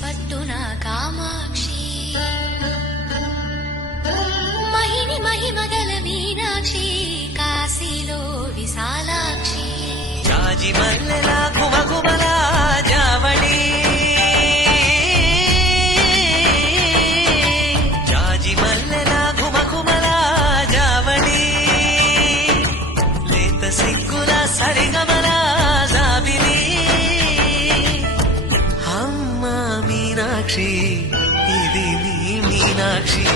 పట్టున కామాక్షి మహిని మహిమగల మీనాక్షి కాశీలో విశాలాక్షి జాజి మల్లెలా ఘుమఘుమలా జావళి జాజి మల్లెలా ఘుమఘుమలా జావళి లేత సిగ్గుల సరిగమల జాబిలి అమ్మ మీనాక్షి ఇది నీ మీనాక్షి